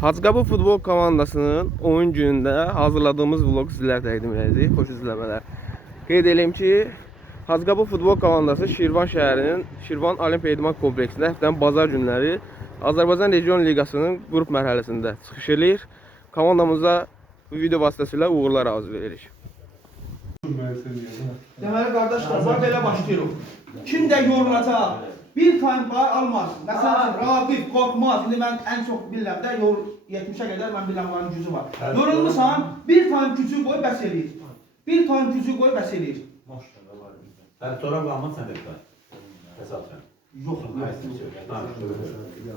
Hacıqabı futbol komandasının oyun günündə hazırladığımız vlog sizlərə təqdim edəcəyik. Xoş izləmələr. Qeyd edeyim ki, Hacıqabı futbol komandası Şirvan şəhərinin Şirvan Olimpiya İdman kompleksində həftənin bazar günləri Azərbaycan Region Liqasının qrup mərhələsində çıxış edir. Komandamıza bu video vasitəsilə uğurlar arzu edirik. Deməli qardaşlar, bax belə başlayırıq. Kim də yorulacaq? Bir time pay almaz. Məsələn, Raqib, Qorxmaz. İndi mən ən çox bilirəm də, 70-ə qədər mən bilirəm onların gücü var. Yorulmuşsan, bir time gücü qoy, bəs eləyir. Bir time gücü qoy, bəs eləyir. Hadi sonra qalmaz sən də qal. Təsadüfən. Yox.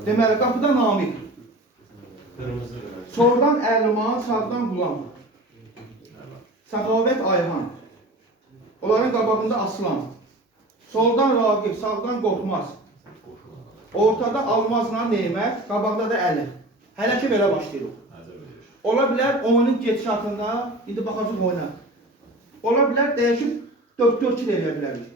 Deməli, qapıda Namik. Soldan Ərliman, sağdan Qulam. Səxavət Ayhan. Onların qabağında Aslan. Soldan Raqib, sağdan Qorxmaz. Ortada Almazla Neymət, qabaqda da Əli. Hələ ki belə başlayırıq. Ola bilər oyunun gedişatında, indi baxacaq oyuna. Ola bilər dəyişib 4-4-2 də eləyə bilərik.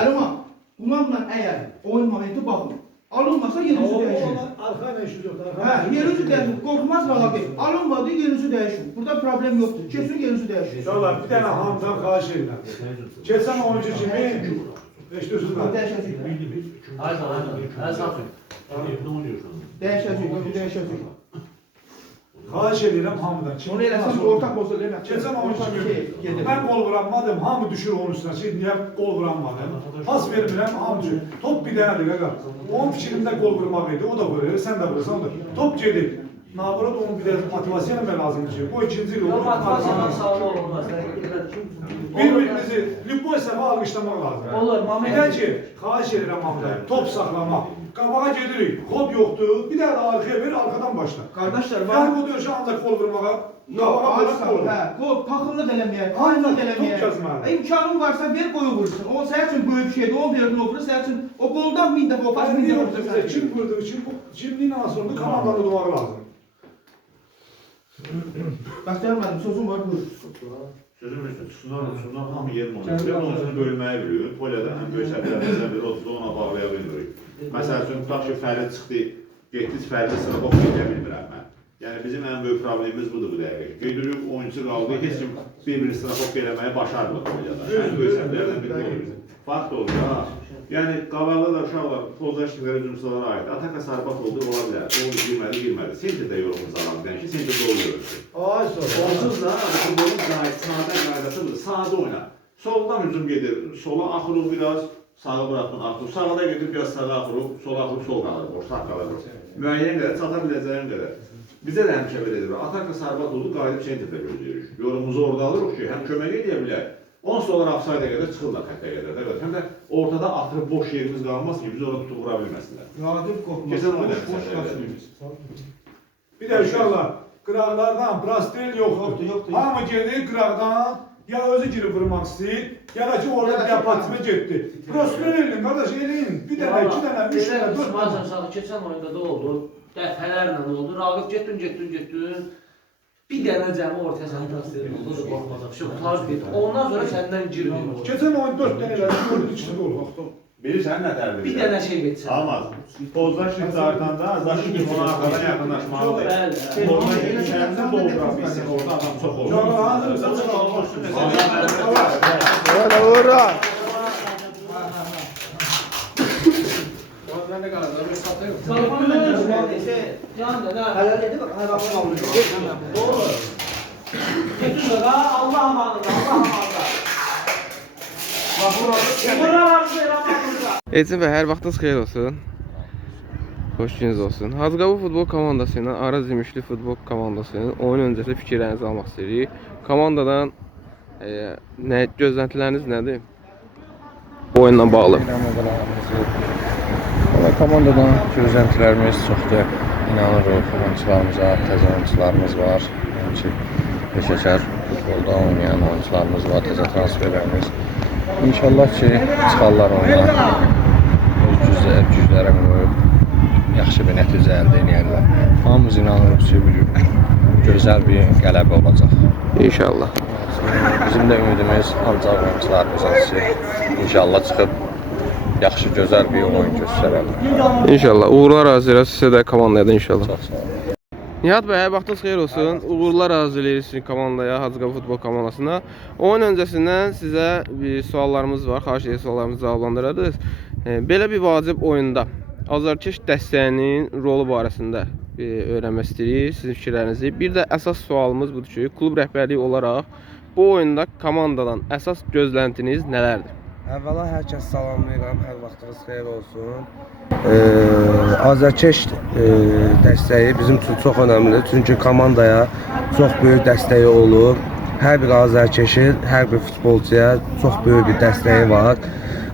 Əliman, bunlarla əgər oyun momenti baxın. Alınmasa yerinizi dəyişin. Arxayla işi yoxdur. Hə, yerinizi dəyişin. Qorxmaz Raqib. Alınmadı, yerinizi dəyişin. Burada problem yoxdur. Kesin yerinizi dəyişin. İnşallah bir dənə hamdan xahiş edirəm. Keçən oyuncu kimi eşidirsiniz. Dəyişəcək. Xahiş edirəm hamıdan. Onu eləsən ortaq bozul eləmə. Keçən oyuncu kimi mən qol vuranmadım, hamı düşür onun üstünə. Niyə qol vuranmadım? Pas vermirəm, hamı düşür. Top bir dənədir qaqa. Onun fikrində qol vurmaq idi, o da vurur, sən də vurursan da. Top gedir. Nabrad onun bir də motivasiya eləmək lazımdır ki, bu ikinci il olur. Bir-birimizi Lübboy səfə alqışlamaq lazım. Olur, Bir də ki, xahiş edirəm hamıdan, top saxlamaq. Qabağa gedirik, kod yoxdur, bir də arxaya ver, arxadan başla. Qardaşlar, Yəni bu döyüşə ancaq kol vurmağa, qabağa vuraq kol vurmaq. Hə, qol taxıllıq eləməyə, aynıq eləməyə. İmkanın varsa ver qoyu vursun. O sənin üçün böyük şeydir, o verdin o vurur, sənin üçün o qoldan 1000 dəfə o pas 1000 dəfə vurur. Kim vurduğu için bu kimliyin asılında komandanı doğru lazım. Bəxtiyar müəllim, sözüm var, buyur. Sözüm üstü, sundan hamı yerin onu. Onun üçün bölünməyi biliyor. Polyada ən böyük səhvlərdən biri odur, ona bağlaya bilmirik. Məsəl üçün, tutaq ki, Fərli çıxdı, getdi Fərli sıra hop gedə bilmirəm mən. Yəni bizim ən böyük problemimiz budur bu dəqiqə. Qeydiririk, oyuncu qaldı, heç kim bir-bir sıra hop eləməyi başarmır Polyada. Ən böyük səhvlərdən biri olur. Fakt olur, ha. Yəni, qabaqda da uşaqlar, pozlaşdıqları üzümsüzlərə aid. Ataka sarbat oldu, ola bilər. Oldu, girmədi. Sentirdə yorumumuz alandan ki, sentirdə oluyoruz. Ay sonra. Onsuz da, futbolun sadə qaydasıdır, sadə oyna. Soldan hücum gedir, sola axırıq biraz, sağa bıraxın, axırıq. Sağda gedir, biraz sağa axırıq, sola axırıq, sol qalır, boş, sağ qalır. Müəyyən qədər, çata biləcəyim qədər. Bizə də həmişə belə edir. Ataka sarbat oldu, qayıdıb sentirdə gözləyirik. Yorumumuzu orada alırıq ki, həm kömək edə bilər. Onsuz onlar afsayda qədər çıxırlar xəttə qədər də. Həm də ortada atırıb boş yerimiz qalmaz ki, biz orada tutub vura bilməsinlər. Raqib Qorxmaz. Keçən oyunda boş qaçırmız. Bir də uşaqlar, qıraqlardan prostel yoxdur. Hamı gedir qıraqdan, ya özü girib vurmaq istəyir, ya da ki orada bir yapatımı getdi. Prostel elin, qardaş elin. Bir dənə, iki dənə, üç dənə, dörd dənə. Keçən oyunda da oldu, dəfələrlə oldu. Raqib getdin. Bir dənə cəmi ortaya santrasyon oldu, qorxmazaq. Şu tarz bir. Ondan sonra səndən girmiyor. Keçən oyun 4 dənə elədi, gördük içində olur. Bilirsən nə tərbiyə? Bir dənə şey getsən. Almaz. Pozlaşıq dartanda, zaşı ki, ona arxadan yaxınlaşmalıdır. Orada içərimizdə dolduraq bilsin, orada adam çox olur. Ora, ora! Elçin bəy, hər vaxtınız xeyir olsun. Xoş gününüz olsun. Hacıqabı futbol komandası ilə Araz İmişli futbol komandasının oyun öncəsi fikirlərinizi almaq istəyirik. Komandadan gözləntiləriniz nədir? Oyunla bağlı. Komandadan gözləntilərimiz çoxdur. İnanırıq, oyuncularımıza, təzə oyuncularımız var. Peşəkar futbolda oynayan oyuncularımız var, təzə transferlərimiz. İnşallah ki, çıxarlar oyuna. Öz güclərə qoyub, yaxşı bir nəticə əldə edərlər. Hamımız inanırıq ki, gözəl bir qələbə olacaq. İnşallah. Bizim də ümidimiz ancaq oyuncularımız ki, inşallah çıxıb yaxşı, gözəl bir oyun göstərərlər. İnşallah. Uğurlar arzulayırıq sizə də komandaya da inşallah. Çox sağ olun. Nihat bəy, vaxtınız xeyir olsun. Uğurlar arzulayırıq sizin komandaya, Hacıqabı futbol komandasına. Oyun öncəsindən sizə bir suallarımız var. Xahiş edirəm suallarımızı cavablandırırdınız. Belə bir vacib oyunda azarkeş dəstəyinin rolu barəsində öyrənmək istəyirik sizin fikirlərinizi. Bir də əsas sualımız budur ki, klub rəhbərliyi olaraq bu oyunda komandadan əsas gözləntiniz nələrdir? Əvvəla hər kəs salamlayıram, hər vaxtınız xeyir olsun. Azərkeş dəstəyi bizim üçün çox önəmlidir. Çünki komandaya çox böyük dəstəyi olur. Hər bir azərkeşin, hər bir futbolçuya çox böyük bir dəstəyi var.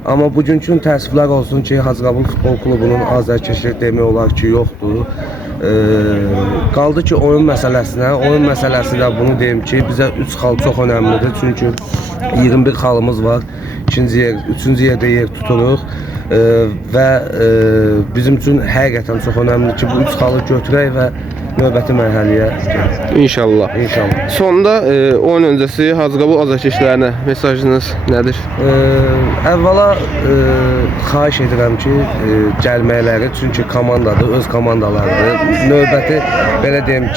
Amma bugünkü təəssüflər olsun ki, Hacıqabul Futbol Klubunun azərkeşi demək olar ki, yoxdur. Qaldı ki, oyun məsələsinə. Oyun məsələsi də bunu deyim ki, bizə 3 xal çox önəmlidir. Çünki 21 xalımız var. 3-cü yerdə yer tuturuq. Və bizim üçün həqiqətən çox önəmlidir ki, bu 3 xalı götürək və növbəti mərhələyə gedək. İnşallah. İnşallah. Sonda oyun öncəsi Hacıqabul azarkeşlərinə mesajınız nədir? Əvvəla xahiş edirəm ki, gəlməkləri, çünki komandadır, öz komandalarıdır. Növbəti, belə deyim,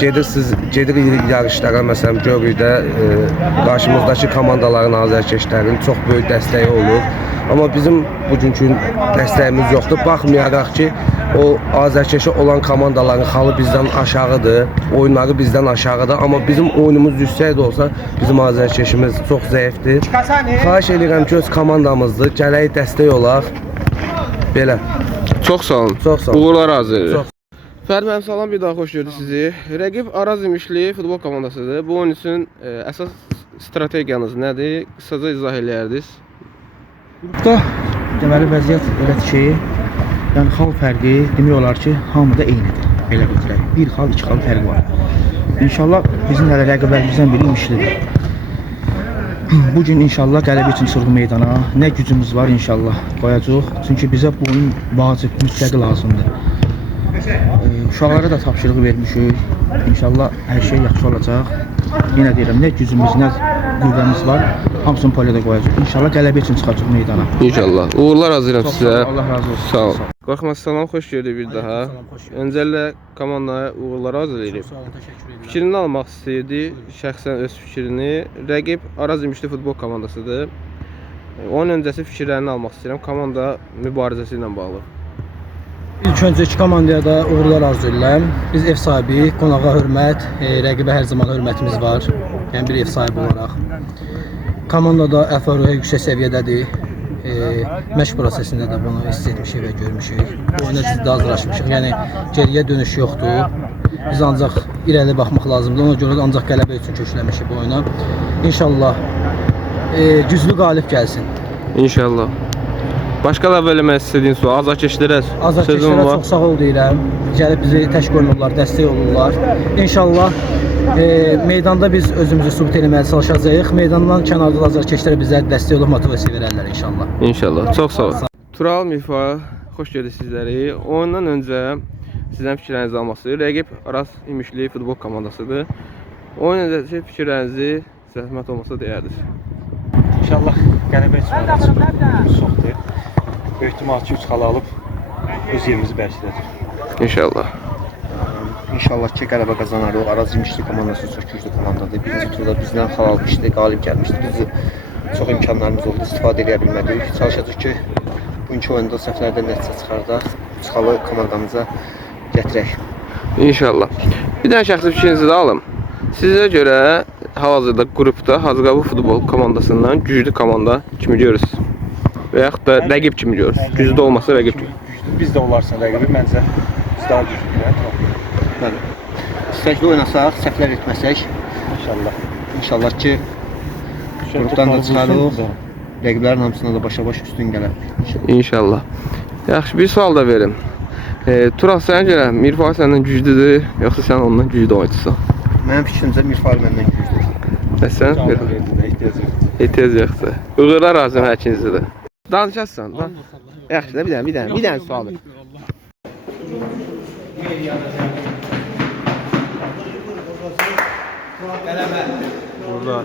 gedirik yarışlara, məsələn, görürük də qarşımızdakı komandaların, azərkeşlərin çox böyük dəstəyi olur. Amma bizim bugünkü dəstəyimiz yoxdur. Baxmayaraq ki, o azərkeşə olan komandaların xalı bizdən aşağıdır, oyunları bizdən aşağıdır. Amma bizim oyunumuz yüksək də olsa, bizim azərkeşimiz çox zəifdir. Xahiş edirəm ki, öz komandamızdır, gərək dəstək olaq. Belə. Çox sağ olun. Çox sağ olun. Uğurlar arzulayırıq. Çox. Fərdi mənim salam, bir daha xoş gördük sizi. Rəqib Araz İmişli futbol komandasıdır. Bu oyun üçün əsas strategiyanız nədir? Qısaca izah eləyərdiniz. Qrupda deməli vəziyyət elədir ki, yəni xal fərqi demək olar ki, hamıda eynidir. Belə götürək. Bir xal, iki xal fərqi var. İnşallah bizim hələ rəqiblərimizdən biri İmişlidir. Bugün inşallah qələbə üçün çıxırıq meydana. Nə gücümüz var inşallah qoyacağıq. Çünki bizə bu oyun vacib, mütləq lazımdır. Uşaqlara da tapşırıq vermişik. İnşallah hər şey yaxşı olacaq. Yenə deyirəm, nə gücümüz, nə qüvvəmiz var, hamısını polyada qoyacaq. İnşallah qələbə üçün çıxacaq meydana. İnşallah. Uğurlar arzulayıram Çox sizə. sağ ol, Allah razı olsun. Sağ ol. Qorxmaz salam, xoş gördük bir daha. Öncəliklə komandaya uğurlar arzulayırıq. Sağ olun, təşəkkür edirəm. Fikrini almaq istəyirdi, şəxsən öz fikrini. Rəqib Araz İmişli futbol komandasıdır. Onun öncəsi fikirlərini almaq istəyirəm. Komanda mübarizəsi ilə bağlı. İlk öncə iki komandaya da uğurlar arzu edirəm. Biz ev sahibi, qonağa hörmət, rəqibə hər zaman hörmətimiz var. Yəni bir ev sahibi olaraq. Komandada əfor yüksək səviyyədədir. Məşq prosesində də bunu hiss etmişik və görmüşük. Oyuna ciddi hazırlaşmışıq. Yəni geriyə dönüş yoxdur. Biz ancaq irəli baxmaq lazımdır. Ona görə də ancaq qələbə üçün kökləmişik bu oyuna. İnşallah güclü qalib gəlsin. İnşallah. Başqa da eləmək istədiyin sual, azarkeşlərə Azarkeşlərə çox sağ ol deyirəm. Gəlib bizi təşkil olunurlar, dəstək olurlar. İnşallah meydanda biz özümüzü sübut etməyə çalışacağıq. Meydandan kənarda da azarkeşlərə bizə dəstək olub motivasiya verərlər inşallah. İnşallah. Çox sağ ol. Tural Mirfa, xoş gördük sizləri. Oyundan öncə sizdən fikirlərinizi almaq istəyir. Rəqib Araz İmişli futbol komandasıdır. Oyun öncəsi fikirlərinizi zəhmət olmasa deyərdiniz. İnşallah qələbə üçün oyunumuz çoxdur. Böyük ehtimal ki, 3 xal alıb öz yerimizi bərkidəcək. İnşallah. İnşallah ki, qələbə qazanarıq. Araz İmişli komandası çox güclü komandadır. Birinci turda bizdən xal almışdı, qalib gəlmişdi. Biz çox imkanlarımız oldu, istifadə edə bilmədik. Çalışacağıq ki, bugünkü oyunda səhvlərdən nəticə çıxardaq. 3 xalı komandamıza gətirək. İnşallah. Bir dənə şəxsi fikrinizi də alım. Sizə görə hal-hazırda qrupda Hacıqabul futbol komandasından güclü komanda kimi görürsünüz? Və yaxud da rəqib kimi görürsünüz? Güclü olmasa rəqib kimi. Biz də olarsa rəqibi məncə biz daha güclüyük. Bəli. İstəkli oynasaq, səhvlər etməsək, İnşallah ki, qrupdan da çıxarıq, rəqiblərin hamısına da başa-baş üstün gələr. İnşallah. Yaxşı, bir sual da verim. Tural, sənə görə Mirfa səndən güclüdür, yoxsa sən ondan güclü oyuncusan? Mənim fikrimcə Mirfa məndən güclüdür. Sən? Ehtiyac yoxdur. Uğurlar arzulayıram hər ikinizə də. Danışarsan. Yaxşı da bir dənə sual ver. Burada.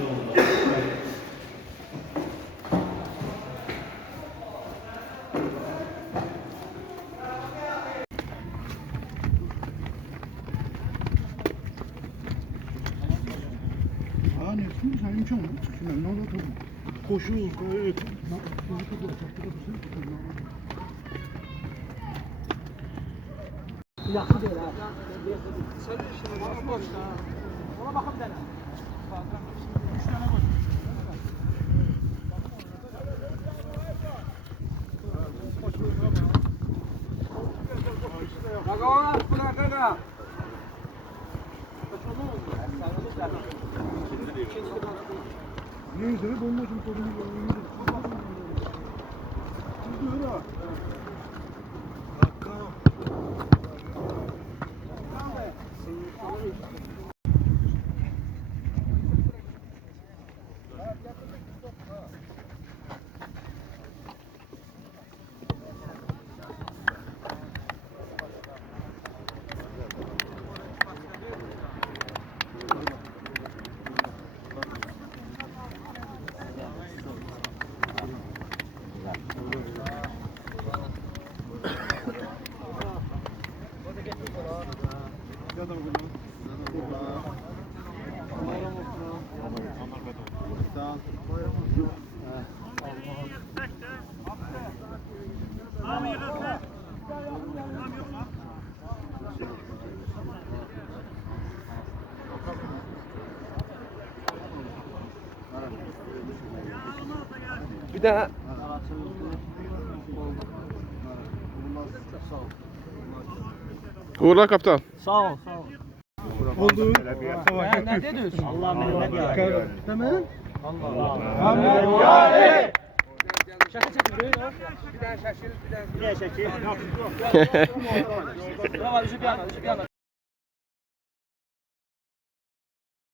Bir de uğurlar kapitan. Sağ ol, sağ ol. Ne dediniz? Allah Mehmet ya. Tamam. Allah. Şaka çekin böyle. Bir daha şaşır, bir daha şekil. Tamam, bir yana.